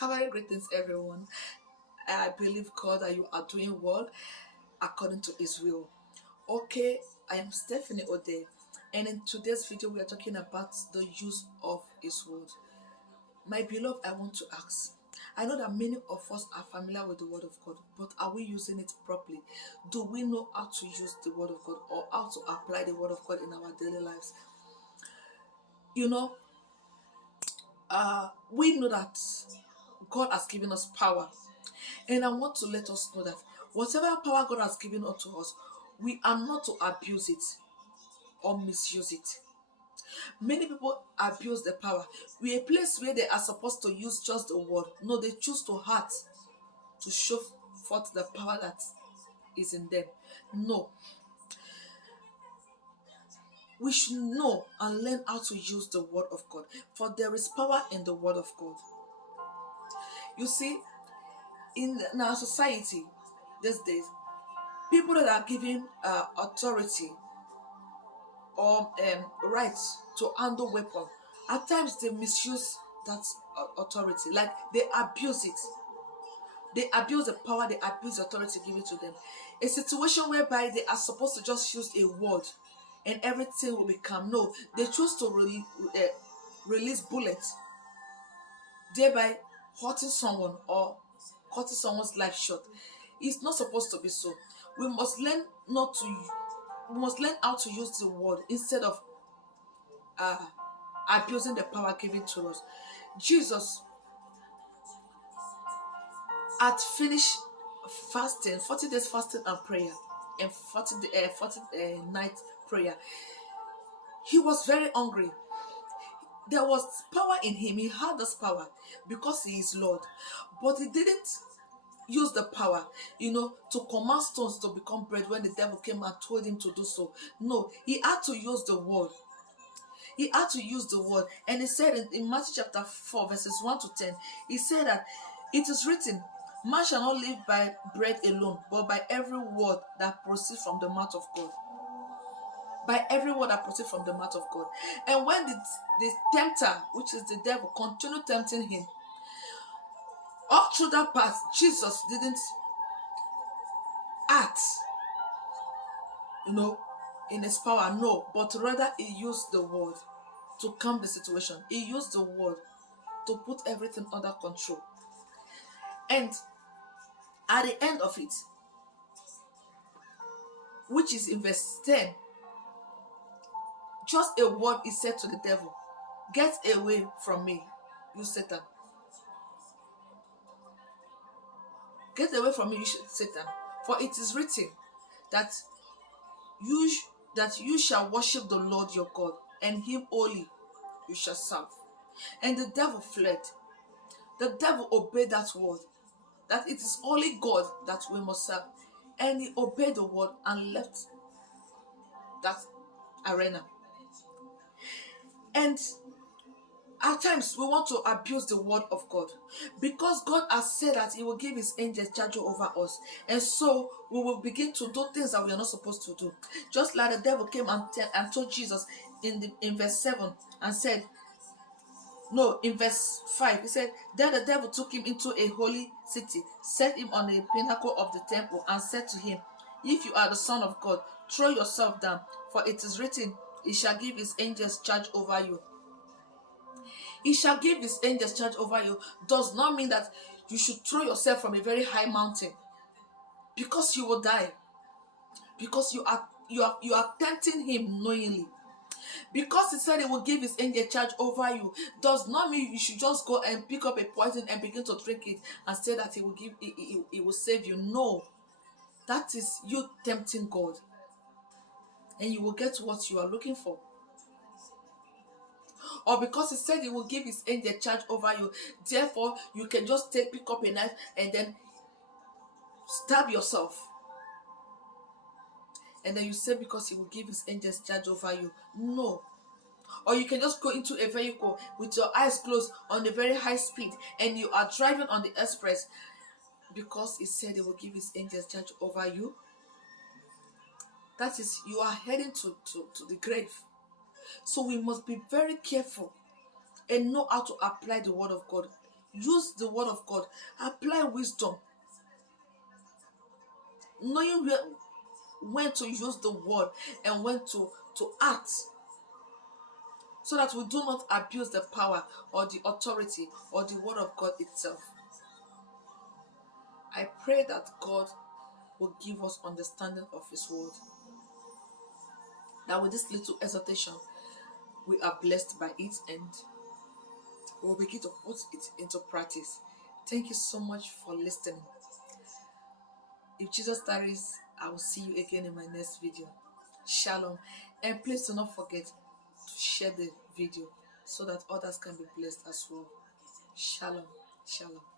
Cavalry greetings, everyone. I believe God that you are doing well according to His will. Okay, I am Stephanie Ode, and in today's video, we are talking about the use of His word. My beloved, I want to ask. I know that many of us are familiar with the word of God, but are we using it properly? Do we know how to use the word of God or how to apply the word of God in our daily lives? You know, we know that God has given us power. And I want to let us know that whatever power God has given unto us, we are not to abuse it or misuse it. Many people abuse the power. We are a place where they are supposed to use just the word. No, they choose to hurt to show forth the power that is in them. No, we should know and learn how to use the word of God. For there is power in the word of God. You see, in our society these days, people that are given authority or rights to handle weapon, at times they misuse that authority, like they abuse it. They abuse the power, they abuse the authority given to them. A situation whereby they are supposed to just use a word and everything will become no, they choose to release bullets, thereby hurting someone or cutting someone's life short. It's not supposed to be so. We must learn not to. We must learn how to use the word instead of abusing the power given to us. Jesus had finished fasting, 40 days fasting and prayer, and 40 night prayer. He was very hungry. There was power in him. He had this power because he is Lord. But he didn't use the power, to command stones to become bread when the devil came and told him to do so. No, he had to use the word. He had to use the word. And he said in Matthew chapter 4, verses 1 to 10, he said that it is written, man shall not live by bread alone, but by every word that proceeds from the mouth of God. By every word that proceeds from the mouth of God. And when the tempter, which is the devil, continued tempting him, all through that path, Jesus didn't act, in his power, no, but rather he used the word to calm the situation. He used the word to put everything under control. And at the end of it, which is in verse 10, just a word he said to the devil, get away from me, you Satan. Get away from me, you Satan. For it is written that you shall worship the Lord your God, and him only you shall serve. And the devil fled. The devil obeyed that word, that it is only God that we must serve. And he obeyed the word and left that arena. And at times we want to abuse the word of God because God has said that he will give his angels charge over us, and so we will begin to do things that we are not supposed to do. Just like the devil came and told Jesus in verse 7 and said, no, in verse 5, he said, then the devil took him into a holy city, set him on the pinnacle of the temple, and said to him, if you are the Son of God, throw yourself down, for it is written, he shall give his angels charge over you. He shall give his angels charge over you does not mean that you should throw yourself from a very high mountain, because you will die. Because you are tempting him knowingly. Because he said he will give his angel charge over you does not mean you should just go and pick up a poison and begin to drink it and say that he will save you. No, that is you tempting God, and you will get what you are looking for. Or because he said he will give his angel charge over you, therefore you can just pick up a knife and then stab yourself. And then you say because he will give his angels charge over you. No. Or you can just go into a vehicle with your eyes closed on a very high speed and you are driving on the express because he said he will give his angels charge over you. That is, you are heading to the grave. So we must be very careful and know how to apply the word of God Use the word of God. Apply wisdom. Knowing when to use the word and when to act, so that we do not abuse the power or the authority or the word of God itself. I pray that God will give us understanding of his word. That with this little exhortation, we are blessed by it and we'll begin to put it into practice. Thank you so much for listening. If Jesus tarries, I will see you again in my next video. Shalom. And please do not forget to share the video so that others can be blessed as well. Shalom. Shalom.